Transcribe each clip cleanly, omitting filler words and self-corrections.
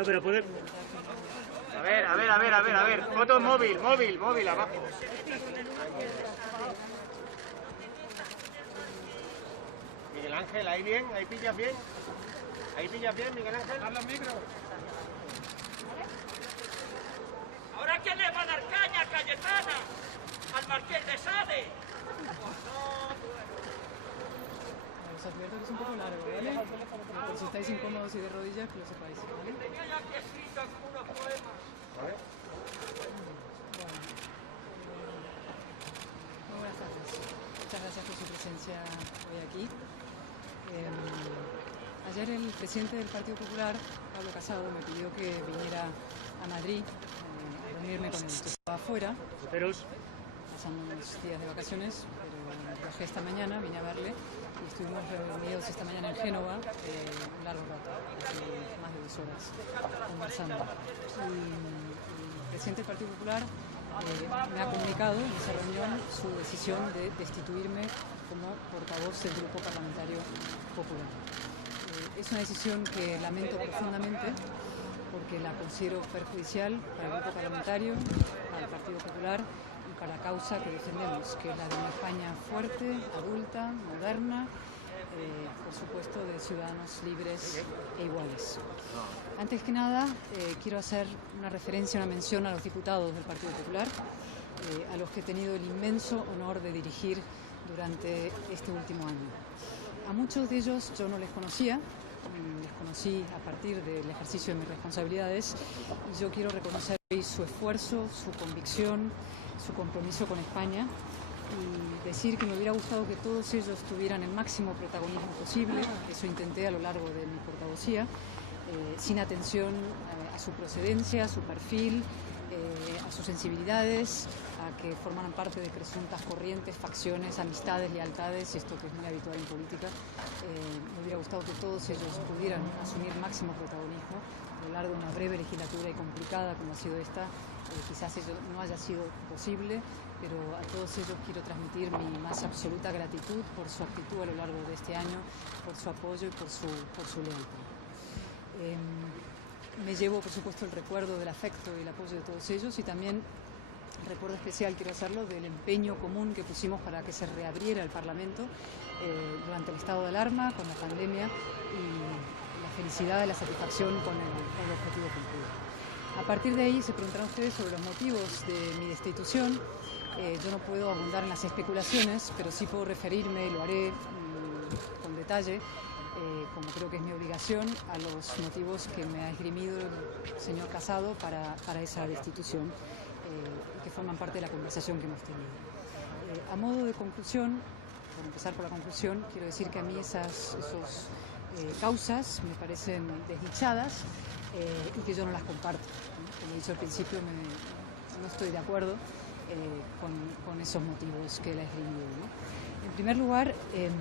No, pero puede... A ver. Foto móvil, abajo. Miguel Ángel, ahí bien, ahí pillas bien. Ahí pillas bien, Miguel Ángel. Habla micro. ¿Ahora quién le va a dar caña, Cayetana? ¿Al Marqués de Sade? Os advierto que es un poco largo, ¿vale? Pero por si estáis incómodos y de rodillas, que lo sepáis, ¿vale? Tenía ya aquí escrito algunos poemas. ¿Vale? Bueno, muy buenas tardes. Muchas gracias por su presencia hoy aquí. Ayer el presidente del Partido Popular, Pablo Casado, me pidió que viniera a Madrid a reunirme con él. Estaba afuera, pasando unos días de vacaciones, pero viajé esta mañana, vine a verle y estuvimos reunidos esta mañana en Génova un largo rato, más de 2 horas, conversando. Y el presidente del Partido Popular me ha comunicado en esa reunión su decisión de destituirme como portavoz del Grupo Parlamentario Popular. Es una decisión que lamento profundamente porque la considero perjudicial para el Grupo Parlamentario, para el Partido Popular y para la causa que defendemos, que es la de una España fuerte, adulta, moderna, por supuesto de ciudadanos libres e iguales. Antes que nada, quiero hacer una referencia, una mención a los diputados del Partido Popular, a los que he tenido el inmenso honor de dirigir durante este último año. A muchos de ellos yo no les conocía, les conocí a partir del ejercicio de mis responsabilidades y yo quiero reconocer hoy su esfuerzo, su convicción, su compromiso con España y decir que me hubiera gustado que todos ellos tuvieran el máximo protagonismo posible. Eso intenté a lo largo de mi portavocía, sin atención a su procedencia, a su perfil, a sus sensibilidades, a que formaran parte de presuntas corrientes, facciones, amistades, lealtades, esto que es muy habitual en política. Me hubiera gustado que todos ellos pudieran asumir máximo protagonismo a lo largo de una breve legislatura y complicada como ha sido esta. Quizás ello no haya sido posible, pero a todos ellos quiero transmitir mi más absoluta gratitud por su actitud a lo largo de este año, por su apoyo y por su lealtad. Me llevo, por supuesto, el recuerdo del afecto y el apoyo de todos ellos y también recuerdo especial, quiero hacerlo, del empeño común que pusimos para que se reabriera el Parlamento durante el estado de alarma, con la pandemia y la felicidad y la satisfacción con el objetivo cumplido. A partir de ahí se preguntarán ustedes sobre los motivos de mi destitución. Yo no puedo abundar en las especulaciones, pero sí puedo referirme, y lo haré con detalle, como creo que es mi obligación, a los motivos que me ha esgrimido el señor Casado para esa destitución y que forman parte de la conversación que hemos tenido. A modo de conclusión, por empezar por la conclusión, quiero decir que a mí esas causas me parecen desdichadas y que yo no las comparto. Como he dicho al principio, no estoy de acuerdo con esos motivos que él ha esgrimido, ¿no? En primer lugar, el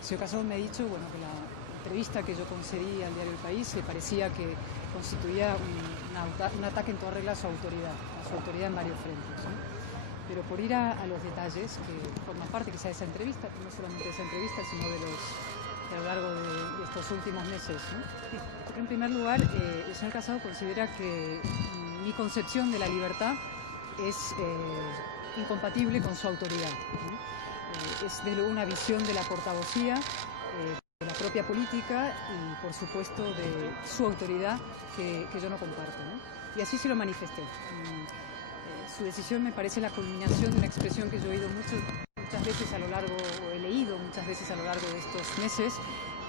señor Casado me ha dicho que la entrevista que yo concedí al diario El País le parecía que constituía un ataque en toda regla a su autoridad en varios frentes, ¿no? Pero por ir a los detalles que forman parte quizá de esa entrevista, no solamente de esa entrevista, sino de a lo largo de estos últimos meses, ¿no? En primer lugar, el señor Casado considera que mi concepción de la libertad es incompatible con su autoridad, ¿no? Es de luego una visión de la portavocía, de la propia política y por supuesto de su autoridad que yo no comparto, ¿no? Y así se lo manifesté. Su decisión me parece la culminación de una expresión que yo he oído muchas veces a lo largo, o he leído muchas veces a lo largo de estos meses,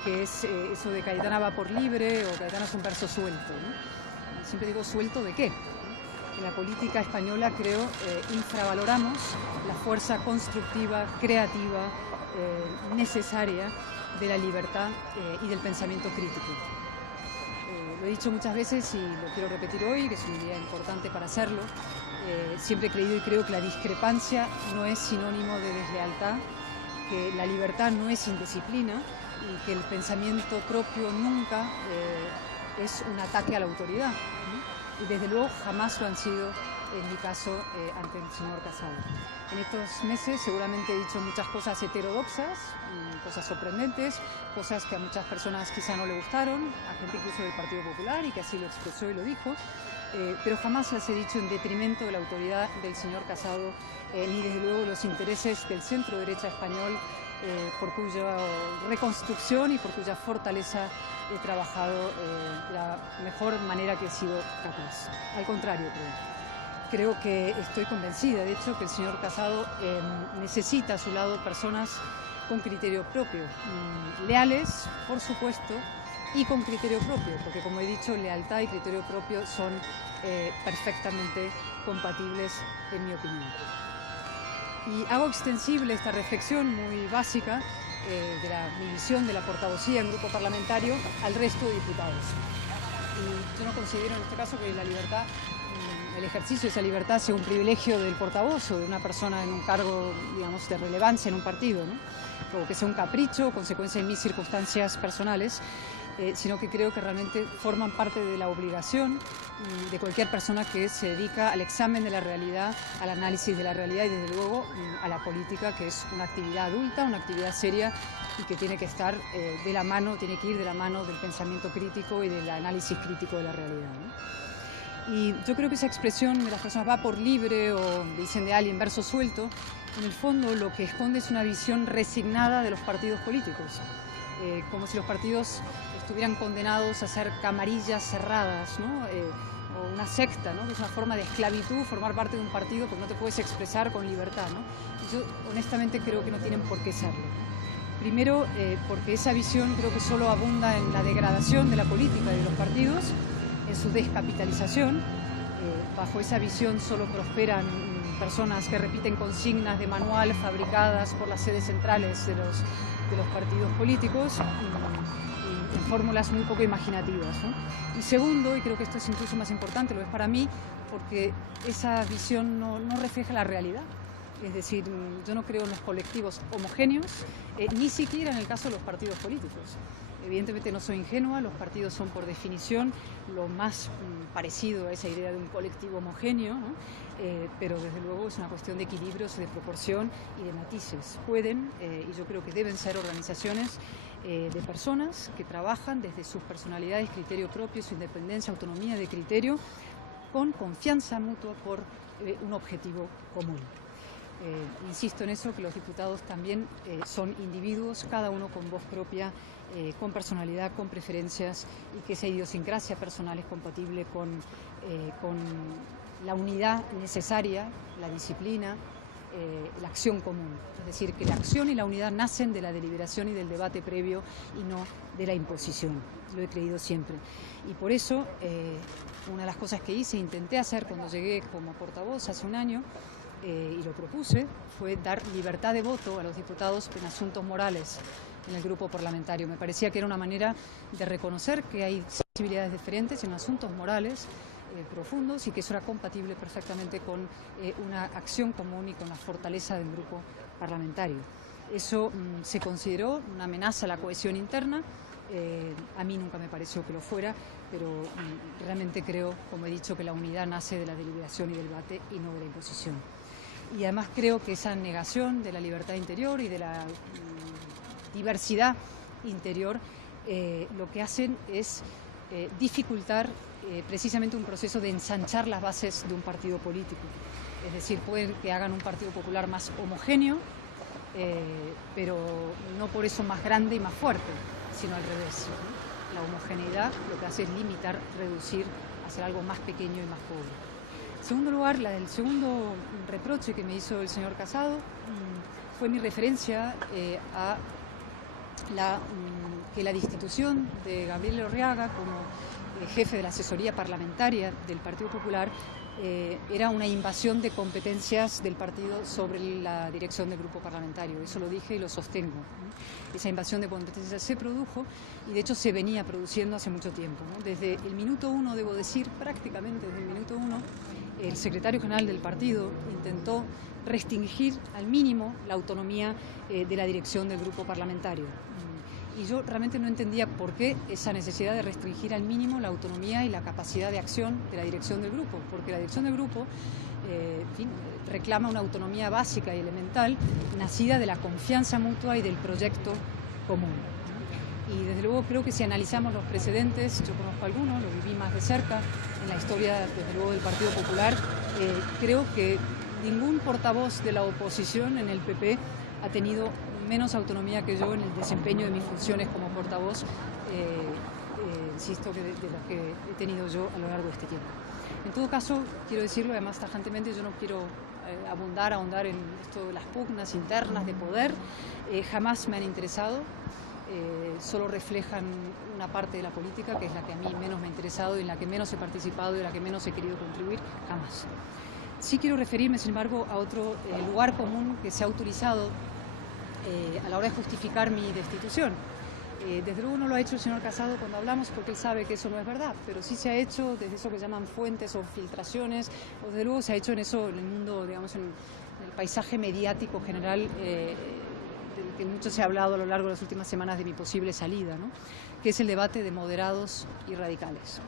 que es eso de Cayetana va por libre o Cayetana es un verso suelto, ¿no? Siempre digo, ¿suelto de qué? En la política española, creo, infravaloramos la fuerza constructiva, creativa, necesaria de la libertad y del pensamiento crítico. Lo he dicho muchas veces y lo quiero repetir hoy, que es un día importante para hacerlo. Siempre he creído y creo que la discrepancia no es sinónimo de deslealtad, que la libertad no es indisciplina y que el pensamiento propio nunca es un ataque a la autoridad, ¿no? Y desde luego jamás lo han sido en mi caso, ante el señor Casado. En estos meses seguramente he dicho muchas cosas heterodoxas, cosas sorprendentes, cosas que a muchas personas quizá no le gustaron, a gente incluso del Partido Popular, y que así lo expresó y lo dijo, pero jamás las he dicho en detrimento de la autoridad del señor Casado, ni desde luego los intereses del centro derecha español, por cuya reconstrucción y por cuya fortaleza he trabajado de la mejor manera que he sido capaz. Al contrario, creo que estoy convencida, de hecho, que el señor Casado necesita a su lado personas con criterio propio, leales, por supuesto, y con criterio propio, porque como he dicho, lealtad y criterio propio son perfectamente compatibles, en mi opinión. Y hago extensible esta reflexión muy básica de mi visión de la portavocía en grupo parlamentario al resto de diputados. Y yo no considero en este caso que la libertad, el ejercicio de esa libertad sea un privilegio del portavoz o de una persona en un cargo, digamos, de relevancia en un partido, ¿no? O que sea un capricho o consecuencia de mis circunstancias personales, sino que creo que realmente forman parte de la obligación de cualquier persona que se dedica al examen de la realidad, al análisis de la realidad y desde luego a la política, que es una actividad adulta, una actividad seria y que tiene que estar de la mano, tiene que ir de la mano del pensamiento crítico y del análisis crítico de la realidad, ¿no? Y yo creo que esa expresión de las personas va por libre o dicen de alguien verso suelto, en el fondo lo que esconde es una visión resignada de los partidos políticos, como si los partidos estuvieran condenados a ser camarillas cerradas, ¿no? O una secta, ¿no? Que es una forma de esclavitud formar parte de un partido porque no te puedes expresar con libertad, ¿no? Y yo honestamente creo que no tienen por qué serlo. Primero, porque esa visión creo que solo abunda en la degradación de la política y de los partidos, en su descapitalización. Bajo esa visión solo prosperan personas que repiten consignas de manual fabricadas por las sedes centrales de los partidos políticos y en fórmulas muy poco imaginativas, ¿no? Y segundo, y creo que esto es incluso más importante, lo es para mí, porque esa visión no refleja la realidad. Es decir, yo no creo en los colectivos homogéneos, ni siquiera en el caso de los partidos políticos. Evidentemente no soy ingenua, los partidos son por definición lo más parecido a esa idea de un colectivo homogéneo, ¿no? Pero desde luego es una cuestión de equilibrios, de proporción y de matices. Pueden, y yo creo que deben ser organizaciones de personas que trabajan desde sus personalidades, criterio propio, su independencia, autonomía de criterio, con confianza mutua por un objetivo común. Insisto en eso, que los diputados también son individuos, cada uno con voz propia, con personalidad, con preferencias, y que esa idiosincrasia personal es compatible con la unidad necesaria, la disciplina, la acción común. Es decir, que la acción y la unidad nacen de la deliberación y del debate previo y no de la imposición. Lo he creído siempre. Y por eso, una de las cosas que hice, intenté hacer cuando llegué como portavoz hace un año, y lo propuse, fue dar libertad de voto a los diputados en asuntos morales en el grupo parlamentario. Me parecía que era una manera de reconocer que hay sensibilidades diferentes en asuntos morales profundos y que eso era compatible perfectamente con una acción común y con la fortaleza del grupo parlamentario. Eso se consideró una amenaza a la cohesión interna. A mí nunca me pareció que lo fuera, pero realmente creo, como he dicho, que la unidad nace de la deliberación y del debate y no de la imposición. Y además creo que esa negación de la libertad interior y de la diversidad interior lo que hacen es dificultar precisamente un proceso de ensanchar las bases de un partido político. Es decir, pueden que hagan un partido popular más homogéneo, pero no por eso más grande y más fuerte, sino al revés, ¿no? La homogeneidad lo que hace es limitar, reducir, hacer algo más pequeño y más pobre. En segundo lugar, el segundo reproche que me hizo el señor Casado fue mi referencia a que la destitución de Gabriel Orriaga como jefe de la asesoría parlamentaria del Partido Popular era una invasión de competencias del partido sobre la dirección del grupo parlamentario. Eso lo dije y lo sostengo, ¿no? Esa invasión de competencias se produjo y de hecho se venía produciendo hace mucho tiempo, ¿no? Desde el minuto uno, debo decir, prácticamente desde el minuto uno, el secretario general del partido intentó restringir al mínimo la autonomía de la dirección del grupo parlamentario. y yo realmente no entendía por qué esa necesidad de restringir al mínimo la autonomía y la capacidad de acción de la dirección del grupo, porque la dirección del grupo en fin, reclama una autonomía básica y elemental nacida de la confianza mutua y del proyecto común. Y desde luego creo que si analizamos los precedentes, yo conozco algunos, lo viví más de cerca en la historia desde luego del Partido Popular, creo que ningún portavoz de la oposición en el PP ha tenido menos autonomía que yo en el desempeño de mis funciones como portavoz, insisto, que de las que he tenido yo a lo largo de este tiempo. En todo caso, quiero decirlo, además tajantemente, yo no quiero ahondar en esto de las pugnas internas de poder, jamás me han interesado, solo reflejan una parte de la política que es la que a mí menos me ha interesado y en la que menos he participado y en la que menos he querido contribuir, jamás. Sí quiero referirme, sin embargo, a otro lugar común que se ha utilizado a la hora de justificar mi destitución. Desde luego no lo ha hecho el señor Casado cuando hablamos porque él sabe que eso no es verdad, pero sí se ha hecho desde eso que llaman fuentes o filtraciones, o desde luego se ha hecho en eso, en el mundo, digamos, en el paisaje mediático general del que mucho se ha hablado a lo largo de las últimas semanas de mi posible salida, ¿no? Que es el debate de moderados y radicales.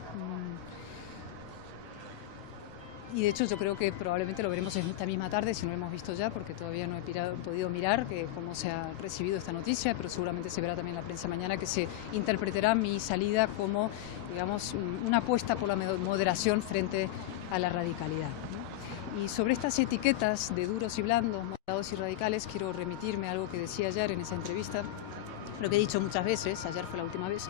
Y de hecho yo creo que probablemente lo veremos esta misma tarde, si no lo hemos visto ya, porque todavía no he podido mirar cómo se ha recibido esta noticia, pero seguramente se verá también en la prensa mañana que se interpretará mi salida como, digamos, una apuesta por la moderación frente a la radicalidad, ¿no? Y sobre estas etiquetas de duros y blandos, moderados y radicales, quiero remitirme a algo que decía ayer en esa entrevista, lo que he dicho muchas veces, ayer fue la última vez,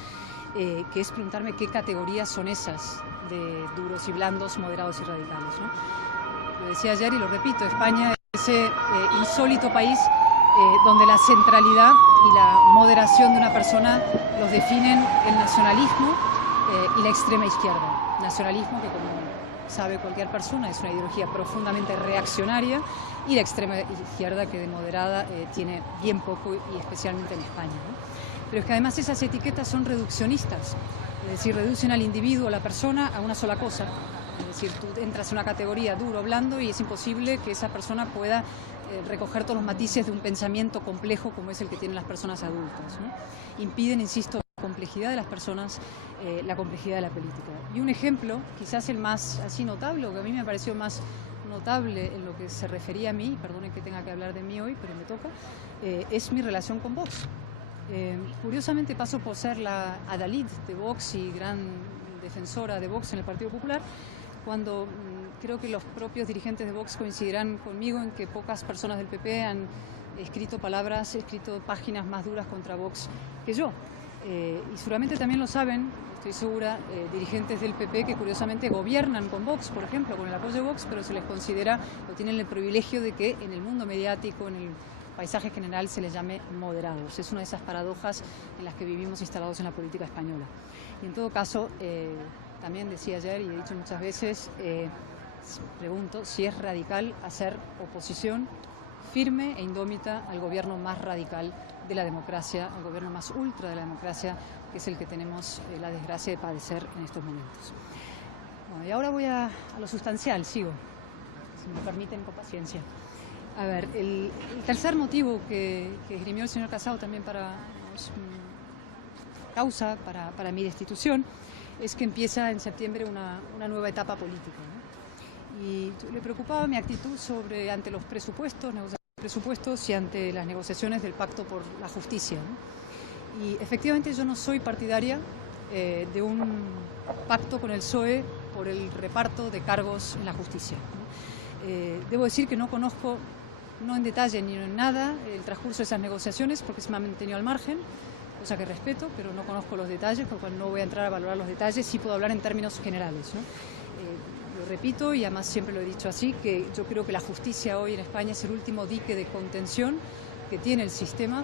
que es preguntarme qué categorías son esas de duros y blandos, moderados y radicales, ¿no? Lo decía ayer y lo repito, España es ese insólito país donde la centralidad y la moderación de una persona los definen el nacionalismo y la extrema izquierda. Nacionalismo que, como sabe cualquier persona, es una ideología profundamente reaccionaria, y la extrema izquierda que de moderada tiene bien poco, y especialmente en España, ¿no? Pero es que además esas etiquetas son reduccionistas, es decir, reducen al individuo, a la persona, a una sola cosa. Es decir, tú entras en una categoría duro o blando y es imposible que esa persona pueda recoger todos los matices de un pensamiento complejo como es el que tienen las personas adultas, ¿no? Impiden, insisto, la complejidad de las personas, la complejidad de la política. Y un ejemplo, quizás el más así notable, o que a mí me pareció más notable en lo que se refería a mí, perdonen que tenga que hablar de mí hoy, pero me toca, es mi relación con Vox. Curiosamente paso por ser la adalid de Vox y gran defensora de Vox en el Partido Popular, cuando creo que los propios dirigentes de Vox coincidirán conmigo en que pocas personas del PP han escrito páginas más duras contra Vox que yo. Y seguramente también lo saben, estoy segura, dirigentes del PP que curiosamente gobiernan con Vox, por ejemplo, con el apoyo de Vox, pero se les considera, o tienen el privilegio de que en el mundo mediático, en el paisaje general, se les llame moderados. Es una de esas paradojas en las que vivimos instalados en la política española. Y en todo caso, también decía ayer y he dicho muchas veces, pregunto si es radical hacer oposición firme e indómita al gobierno más radical de la democracia, al gobierno más ultra de la democracia, que es el que tenemos la desgracia de padecer en estos momentos. Bueno, y ahora voy a lo sustancial, sigo, si me permiten, con paciencia. A ver, el tercer motivo que esgrimió el señor Casado también causa para mi destitución es que empieza en septiembre una nueva etapa política, ¿no? Y le preocupaba mi actitud ante los presupuestos, y ante las negociaciones del Pacto por la Justicia, ¿no? Y efectivamente yo no soy partidaria de un pacto con el PSOE por el reparto de cargos en la justicia, ¿no? Debo decir que no conozco, no en detalle ni en nada, el transcurso de esas negociaciones, porque se me ha mantenido al margen, cosa que respeto, pero no conozco los detalles, por lo cual no voy a entrar a valorar los detalles, sí puedo hablar en términos generales, ¿no? Lo repito, y además siempre lo he dicho así, que yo creo que la justicia hoy en España es el último dique de contención que tiene el sistema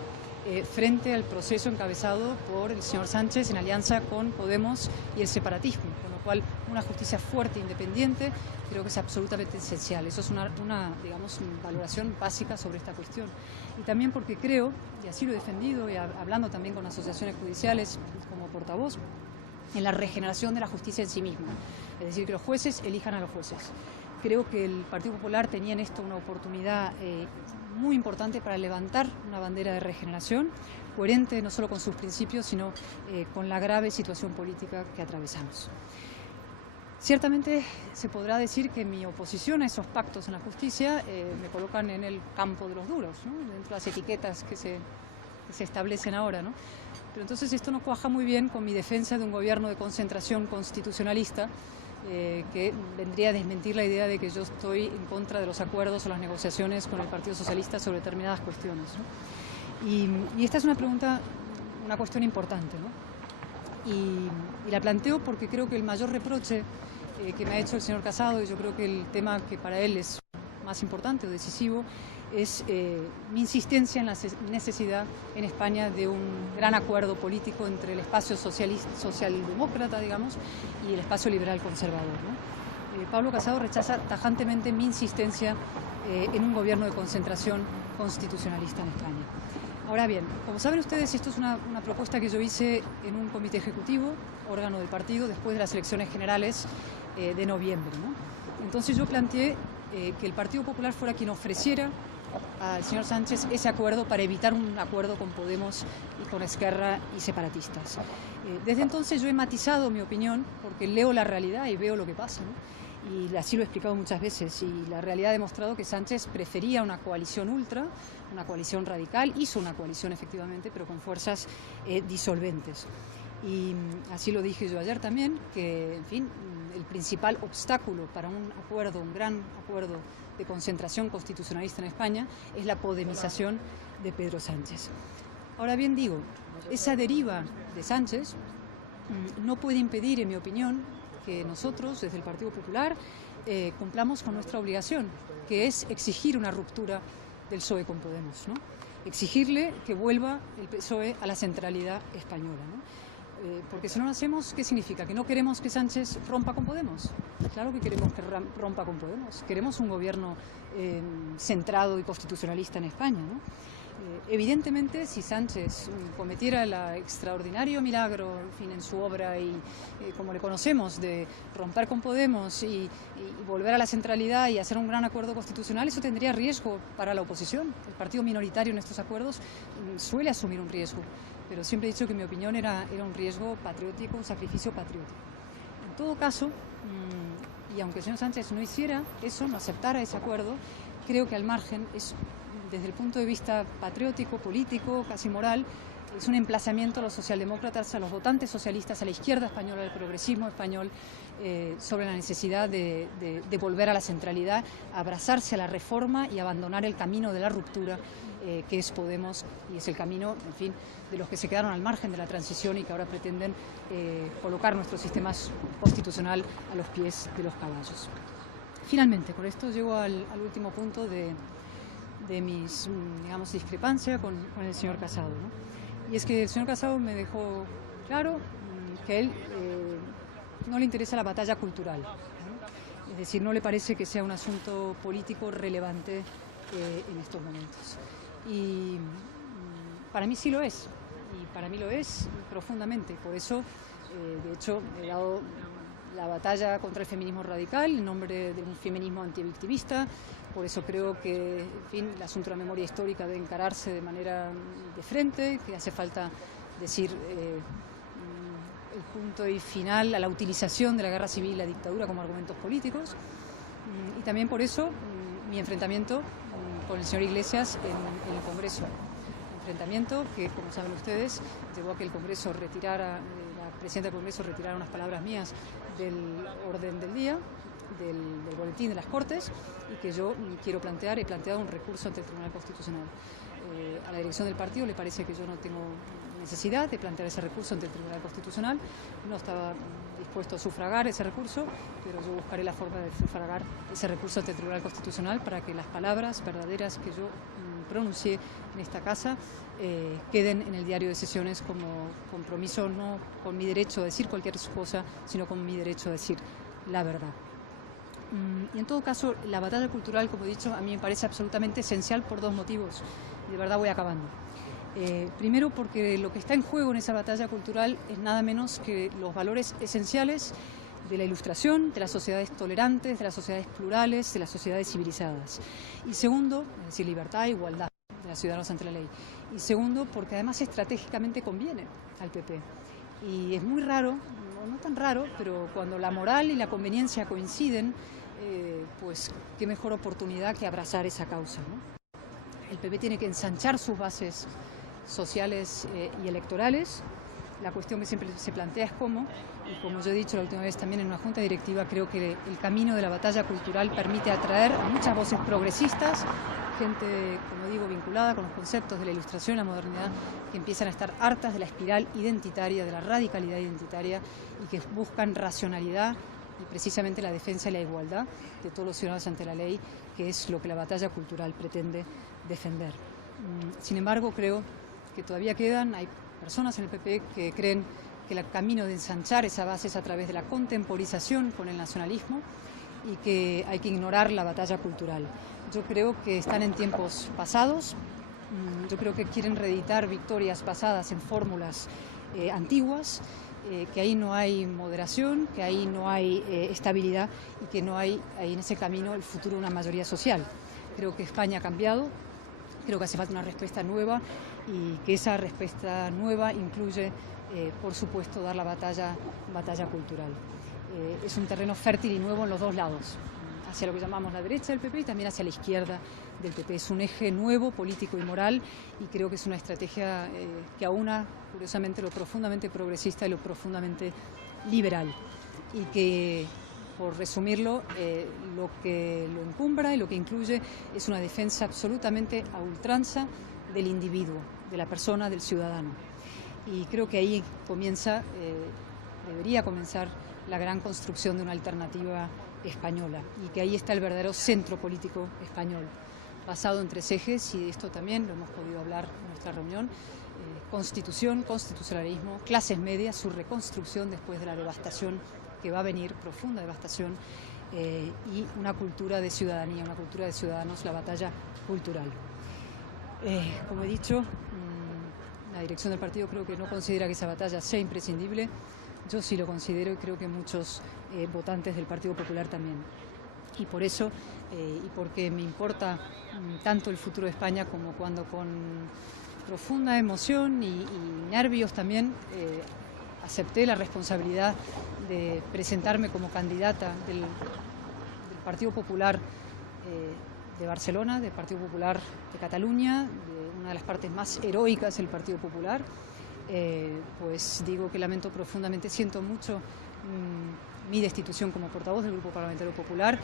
frente al proceso encabezado por el señor Sánchez en alianza con Podemos y el separatismo, con lo cual una justicia fuerte e independiente creo que es absolutamente esencial. Eso es una valoración básica sobre esta cuestión. Y también porque creo, y así lo he defendido, y hablando también con asociaciones judiciales como portavoz, en la regeneración de la justicia en sí misma. Es decir, que los jueces elijan a los jueces, Creo que el Partido Popular tenía en esto una oportunidad muy importante para levantar una bandera de regeneración, coherente no solo con sus principios, sino con la grave situación política que atravesamos. Ciertamente se podrá decir que mi oposición a esos pactos en la justicia me colocan en el campo de los duros, ¿no? Dentro de las etiquetas que se establecen ahora, ¿no? Pero entonces esto no cuaja muy bien con mi defensa de un gobierno de concentración constitucionalista que vendría a desmentir la idea de que yo estoy en contra de los acuerdos o las negociaciones con el Partido Socialista sobre determinadas cuestiones, ¿no? Y esta es una cuestión importante, ¿no? Y la planteo porque creo que el mayor reproche que me ha hecho el señor Casado, y yo creo que el tema que para él es más importante o decisivo, es mi insistencia en la necesidad en España de un gran acuerdo político entre el espacio socialdemócrata, digamos, y el espacio liberal conservador, ¿no? Pablo Casado rechaza tajantemente mi insistencia en un gobierno de concentración constitucionalista en España. Ahora bien, como saben ustedes, esto es una propuesta que yo hice en un comité ejecutivo, órgano del partido, después de las elecciones generales de noviembre, ¿no? Entonces yo planteé que el Partido Popular fuera quien ofreciera al señor Sánchez ese acuerdo para evitar un acuerdo con Podemos y con Esquerra y separatistas. Desde entonces yo he matizado mi opinión porque leo la realidad y veo lo que pasa, ¿no? Y así lo he explicado muchas veces, y la realidad ha demostrado que Sánchez prefería una coalición ultra, una coalición radical, hizo una coalición efectivamente, pero con fuerzas disolventes. Y así lo dije yo ayer también, que en fin, el principal obstáculo para un gran acuerdo de concentración constitucionalista en España es la podemización de Pedro Sánchez. Ahora bien, digo, esa deriva de Sánchez no puede impedir, en mi opinión, que nosotros, desde el Partido Popular, cumplamos con nuestra obligación, que es exigir una ruptura del PSOE con Podemos, ¿no? Exigirle que vuelva el PSOE a la centralidad española, ¿no? Porque si no lo hacemos, ¿qué significa? ¿Que no queremos que Sánchez rompa con Podemos? Claro que queremos que rompa con Podemos. Queremos un gobierno centrado y constitucionalista en España, ¿no? Evidentemente, si Sánchez cometiera el extraordinario milagro, en fin, en su obra y como le conocemos, de romper con Podemos y volver a la centralidad y hacer un gran acuerdo constitucional, eso tendría riesgo para la oposición. El partido minoritario en estos acuerdos suele asumir un riesgo, pero siempre he dicho que mi opinión era un riesgo patriótico, un sacrificio patriótico. En todo caso, y aunque el señor Sánchez no hiciera eso, no aceptara ese acuerdo, creo que al margen es, desde el punto de vista patriótico, político, casi moral, es un emplazamiento a los socialdemócratas, a los votantes socialistas, a la izquierda española, al progresismo español, sobre la necesidad de volver a la centralidad, abrazarse a la reforma y abandonar el camino de la ruptura, que es Podemos, y es el camino, en fin, de los que se quedaron al margen de la transición y que ahora pretenden colocar nuestro sistema constitucional a los pies de los caballos. Finalmente, con esto llego al último punto de mis, digamos, discrepancia con el señor Casado, ¿no? Y es que el señor Casado me dejó claro que a él no le interesa la batalla cultural, ¿no? Es decir, no le parece que sea un asunto político relevante en estos momentos. Y para mí sí lo es, y para mí lo es profundamente. Por eso, de hecho, he dado la batalla contra el feminismo radical en nombre de un feminismo antivictimista. Por eso creo que, en fin, el asunto de la memoria histórica debe encararse de manera de frente, que hace falta decir el punto y final a la utilización de la guerra civil y la dictadura como argumentos políticos. Y también por eso mi enfrentamiento con el señor Iglesias en el Congreso. Enfrentamiento que, como saben ustedes, llevó a que el Congreso retirara, la presidenta del Congreso retirara unas palabras mías del orden del día, del boletín de las Cortes, y que yo he planteado un recurso ante el Tribunal Constitucional. A la dirección del partido le parece que yo no tengo necesidad de plantear ese recurso ante el Tribunal Constitucional, no estaba dispuesto a sufragar ese recurso, pero yo buscaré la forma de sufragar ese recurso ante el Tribunal Constitucional para que las palabras verdaderas que yo pronuncié en esta casa queden en el diario de sesiones como compromiso, no con mi derecho a decir cualquier cosa, sino con mi derecho a decir la verdad. Y en todo caso, la batalla cultural, como he dicho, a mí me parece absolutamente esencial por dos motivos. Y de verdad voy acabando. Primero, porque lo que está en juego en esa batalla cultural es nada menos que los valores esenciales de la Ilustración, de las sociedades tolerantes, de las sociedades plurales, de las sociedades civilizadas. Y segundo, es decir, libertad e igualdad de los ciudadanos ante la ley. Y segundo, porque además estratégicamente conviene al PP. Y es muy raro, no tan raro, pero cuando la moral y la conveniencia coinciden, pues qué mejor oportunidad que abrazar esa causa, ¿no? El PP tiene que ensanchar sus bases sociales y electorales. La cuestión que siempre se plantea es cómo, y como yo he dicho la última vez también en una junta directiva, creo que el camino de la batalla cultural permite atraer a muchas voces progresistas, gente, como digo, vinculada con los conceptos de la Ilustración y la modernidad, que empiezan a estar hartas de la espiral identitaria, de la radicalidad identitaria, y que buscan racionalidad y precisamente la defensa y la igualdad de todos los ciudadanos ante la ley, que es lo que la batalla cultural pretende defender. Sin embargo, creo que todavía hay personas en el PP que creen que el camino de ensanchar esa base es a través de la contemporización con el nacionalismo y que hay que ignorar la batalla cultural. Yo creo que están en tiempos pasados, yo creo que quieren reeditar victorias basadas en fórmulas antiguas, que ahí no hay moderación, que ahí no hay estabilidad y que no hay ahí en ese camino el futuro de una mayoría social. Creo que España ha cambiado, creo que hace falta una respuesta nueva y que esa respuesta nueva incluye, por supuesto, dar la batalla cultural. Es un terreno fértil y nuevo en los dos lados, hacia lo que llamamos la derecha del PP y también hacia la izquierda del PP. Es un eje nuevo, político y moral, y creo que es una estrategia que aúna, curiosamente, lo profundamente progresista y lo profundamente liberal. Y que, por resumirlo, lo que lo encumbra y lo que incluye es una defensa absolutamente a ultranza del individuo, de la persona, del ciudadano. Y creo que ahí debería comenzar la gran construcción de una alternativa española, y que ahí está el verdadero centro político español, basado en tres ejes, y esto también lo hemos podido hablar en nuestra reunión: constitución, constitucionalismo, clases medias, su reconstrucción después de la devastación que va a venir, profunda devastación, y una cultura de ciudadanía, una cultura de ciudadanos, la batalla cultural. Como he dicho, la dirección del partido creo que no considera que esa batalla sea imprescindible. Yo sí lo considero, y creo que muchos votantes del Partido Popular también. Y por eso, y porque me importa tanto el futuro de España, como cuando con profunda emoción y nervios también acepté la responsabilidad de presentarme como candidata del Partido Popular de Barcelona, del Partido Popular de Cataluña, de una de las partes más heroicas del Partido Popular. Pues digo que lamento profundamente, siento mucho mi destitución como portavoz del Grupo Parlamentario Popular,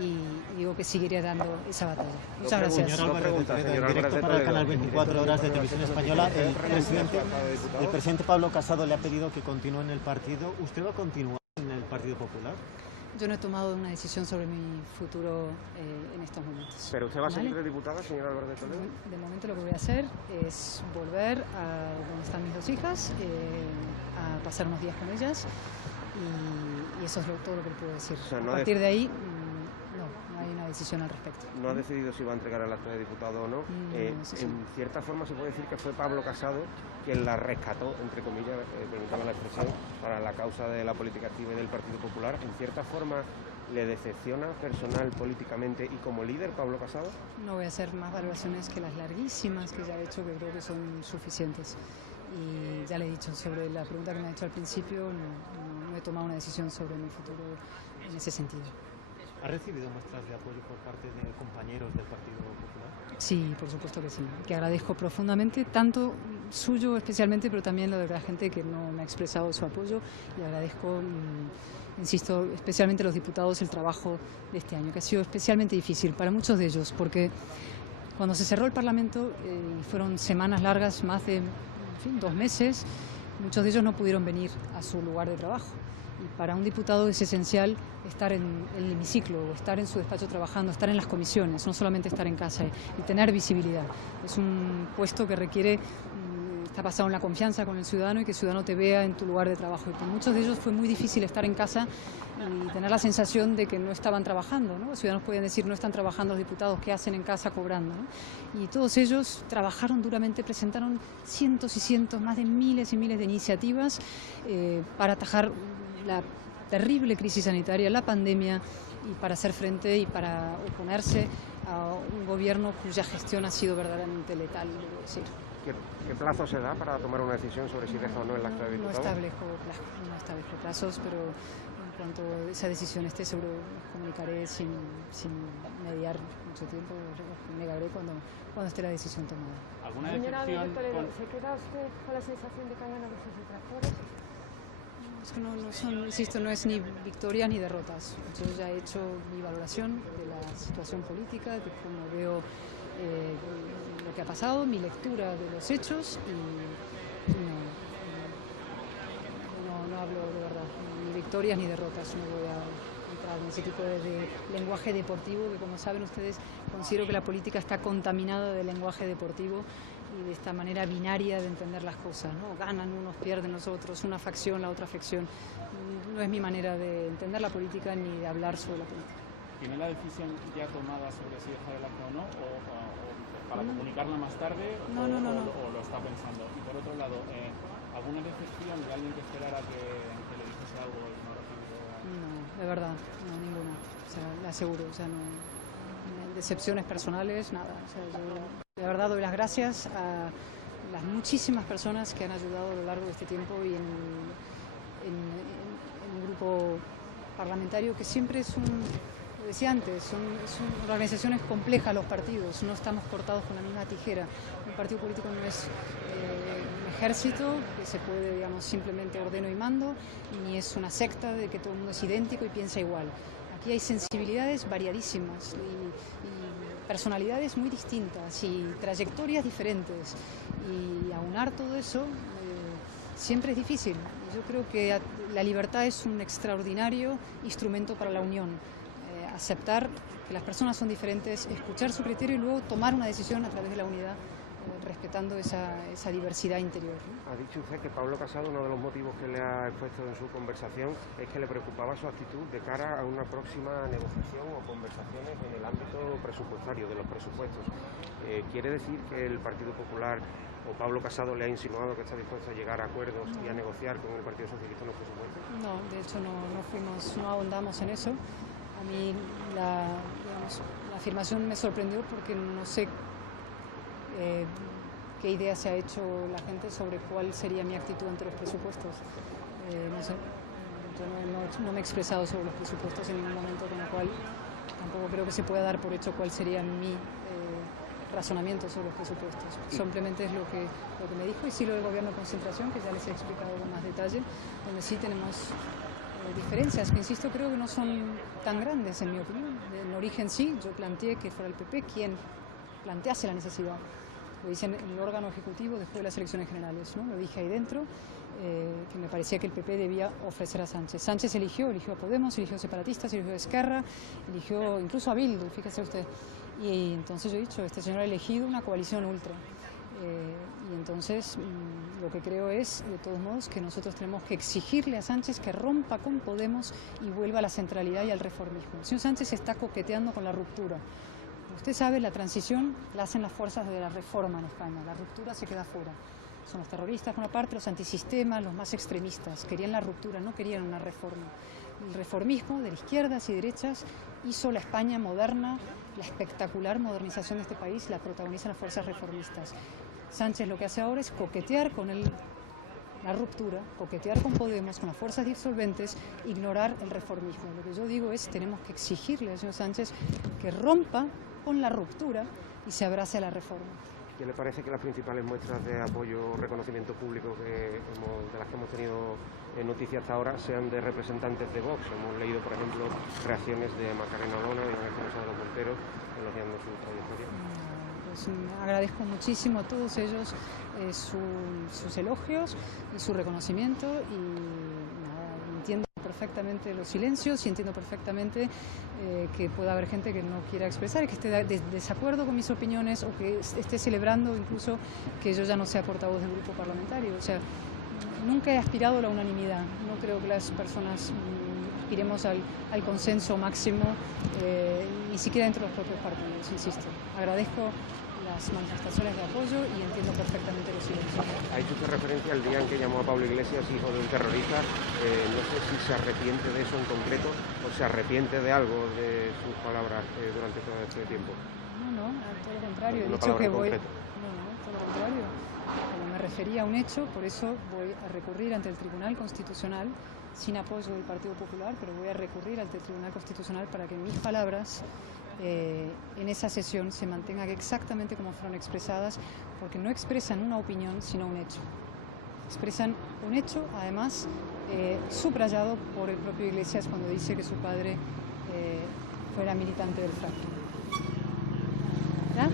y digo que seguiré dando esa batalla. Muchas gracias. Señor Álvarez, en directo para el canal 24 Horas de Televisión Española, el presidente Pablo Casado le ha pedido que continúe en el partido. ¿Usted va a continuar en el Partido Popular? Yo no he tomado una decisión sobre mi futuro en estos momentos. ¿Pero usted va a seguir de diputada, señor Álvarez de Toledo? De momento lo que voy a hacer es volver a donde están mis dos hijas, a pasar unos días con ellas, y eso es todo lo que le puedo decir. O sea, a partir de ahí, no hay una decisión al respecto. ¿No ha decidido si va a entregar el acta de diputado o no? En cierta forma se puede decir que fue Pablo Casado quien la rescató, entre comillas, permítame la expresión, para la causa de la política activa y del Partido Popular. ¿En cierta forma le decepciona personal, políticamente y como líder Pablo Casado? No voy a hacer más valoraciones que las larguísimas que ya he hecho, que creo que son suficientes. Y ya le he dicho, sobre la pregunta que me ha hecho al principio, no he tomado una decisión sobre mi futuro en ese sentido. ¿Ha recibido muestras de apoyo por parte de compañeros del Partido Popular? Sí, por supuesto que sí, que agradezco profundamente, tanto suyo especialmente, pero también la de la gente que no me ha expresado su apoyo, y agradezco, insisto, especialmente a los diputados, el trabajo de este año, que ha sido especialmente difícil para muchos de ellos, porque cuando se cerró el Parlamento, fueron semanas largas, más de 2 meses, muchos de ellos no pudieron venir a su lugar de trabajo. Y para un diputado es esencial estar en el hemiciclo, estar en su despacho trabajando, estar en las comisiones, no solamente estar en casa, y tener visibilidad. Es un puesto que requiere estar basado en la confianza con el ciudadano y que el ciudadano te vea en tu lugar de trabajo. Y para muchos de ellos fue muy difícil estar en casa y tener la sensación de que no estaban trabajando, ¿no? Los ciudadanos podían decir: no están trabajando los diputados, ¿qué hacen en casa cobrando?, ¿no? Y todos ellos trabajaron duramente, presentaron cientos y cientos, más de miles y miles de iniciativas para atajar la terrible crisis sanitaria, la pandemia, y para hacer frente y para oponerse a un gobierno cuya gestión ha sido verdaderamente letal, debo decir. ¿Qué plazo se da para tomar una decisión sobre si deja o no el acta de diputado? No establezco plazos, pero en cuanto esa decisión esté, seguro os comunicaré sin mediar mucho tiempo, os negaré cuando esté la decisión tomada. ¿Alguna Señora decepción? ¿se queda usted con la sensación de que han ganado sus detractores? Es que no son, insisto, no es ni victorias ni derrotas. Yo ya he hecho mi valoración de la situación política, de cómo veo lo que ha pasado, mi lectura de los hechos y no hablo de verdad, ni victorias ni derrotas. No voy a entrar en ese tipo de lenguaje deportivo, que como saben ustedes, considero que la política está contaminada de lenguaje deportivo y de esta manera binaria de entender las cosas, ¿no? Ganan unos, pierden los otros, una facción, la otra facción. No es mi manera de entender la política ni de hablar sobre la política. ¿Tiene la decisión ya tomada sobre si dejar el acta o no? ¿O para comunicarla más tarde? No. ¿O lo está pensando? Y por otro lado, ¿alguna decepción de alguien que esperara que le dijese algo y no recibió? No, de verdad, no, ninguna. O sea, le aseguro, o sea, no. Decepciones personales, nada. O sea, yo de verdad doy las gracias a las muchísimas personas que han ayudado a lo largo de este tiempo y en un grupo parlamentario que siempre es lo decía antes, son organizaciones complejas los partidos, no estamos cortados con la misma tijera. Un partido político no es un ejército que se puede, digamos, simplemente ordeno y mando, ni es una secta de que todo el mundo es idéntico y piensa igual. Aquí hay sensibilidades variadísimas y personalidades muy distintas y trayectorias diferentes. Y aunar todo eso siempre es difícil. Yo creo que la libertad es un extraordinario instrumento para la unión. Aceptar que las personas son diferentes, escuchar su criterio y luego tomar una decisión a través de la unidad, respetando esa diversidad interior, ¿no? Ha dicho usted que Pablo Casado, uno de los motivos que le ha expuesto en su conversación es que le preocupaba su actitud de cara a una próxima negociación o conversaciones en el ámbito presupuestario, de los presupuestos. ¿Quiere decir que el Partido Popular o Pablo Casado le ha insinuado que está dispuesto a llegar a acuerdos y a negociar con el Partido Socialista en los presupuestos? No, de hecho no ahondamos en eso. A mí la afirmación me sorprendió porque no sé qué idea se ha hecho la gente sobre cuál sería mi actitud ante los presupuestos. No sé, yo no me he expresado sobre los presupuestos en ningún momento, con lo cual tampoco creo que se pueda dar por hecho cuál sería mi razonamiento sobre los presupuestos. Simplemente es lo que me dijo, y sí lo del gobierno de concentración, que ya les he explicado con más detalle, donde sí tenemos diferencias que, insisto, creo que no son tan grandes en mi opinión. En origen sí, yo planteé que fuera el PP quien plantease la necesidad. Lo hice en el órgano ejecutivo después de las elecciones generales, ¿no? Lo dije ahí dentro, que me parecía que el PP debía ofrecer a Sánchez. Sánchez eligió a Podemos, eligió a separatistas, eligió a Esquerra, eligió incluso a Bildu, fíjese usted. Y entonces yo he dicho, este señor ha elegido una coalición ultra. Y entonces lo que creo es, de todos modos, que nosotros tenemos que exigirle a Sánchez que rompa con Podemos y vuelva a la centralidad y al reformismo. El señor Sánchez está coqueteando con la ruptura. Usted sabe, la transición la hacen las fuerzas de la reforma en España, la ruptura se queda fuera. Son los terroristas por una parte, los antisistemas, los más extremistas. Querían la ruptura, no querían una reforma. El reformismo de izquierdas y derechas hizo la España moderna, la espectacular modernización de este país la protagonizan las fuerzas reformistas. Sánchez lo que hace ahora es coquetear con la ruptura, coquetear con Podemos, con las fuerzas disolventes, ignorar el reformismo. Lo que yo digo es, tenemos que exigirle al señor Sánchez que rompa con la ruptura y se abrace a la reforma. ¿Qué le parece que las principales muestras de apoyo o reconocimiento público de las que hemos tenido noticias hasta ahora sean de representantes de Vox? Hemos leído, por ejemplo, reacciones de Macarena Olona y Ángel Espinosa de los Monteros elogiando su trayectoria. Pues agradezco muchísimo a todos ellos sus elogios y su reconocimiento, y entiendo perfectamente los silencios y entiendo perfectamente que pueda haber gente que no quiera expresar y que esté de desacuerdo con mis opiniones, o que esté celebrando incluso que yo ya no sea portavoz del grupo parlamentario. O sea, nunca he aspirado a la unanimidad. No creo que las personas aspiremos al consenso máximo, ni siquiera entre los propios partidos, insisto. Agradezco las manifestaciones de apoyo y entiendo perfectamente lo siguiente. Ha hecho usted referencia al día en que llamó a Pablo Iglesias hijo de un terrorista. No sé si se arrepiente de eso en concreto o se arrepiente de algo de sus palabras durante todo este tiempo. No, todo lo contrario. He Una dicho que palabra voy... concreta. No, todo lo contrario. Como me refería a un hecho, por eso voy a recurrir ante el Tribunal Constitucional sin apoyo del Partido Popular, pero voy a recurrir ante el Tribunal Constitucional para que mis palabras en esa sesión se mantengan exactamente como fueron expresadas, porque no expresan una opinión, sino un hecho. Expresan un hecho, además, subrayado por el propio Iglesias cuando dice que su padre fuera militante del Fractum. ¿Ya?